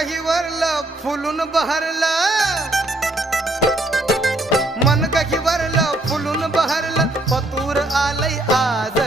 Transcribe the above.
काही वरलं फुलून बहरलं, मन काही वरलं फुलून बहरलं, पतूर आलंय आज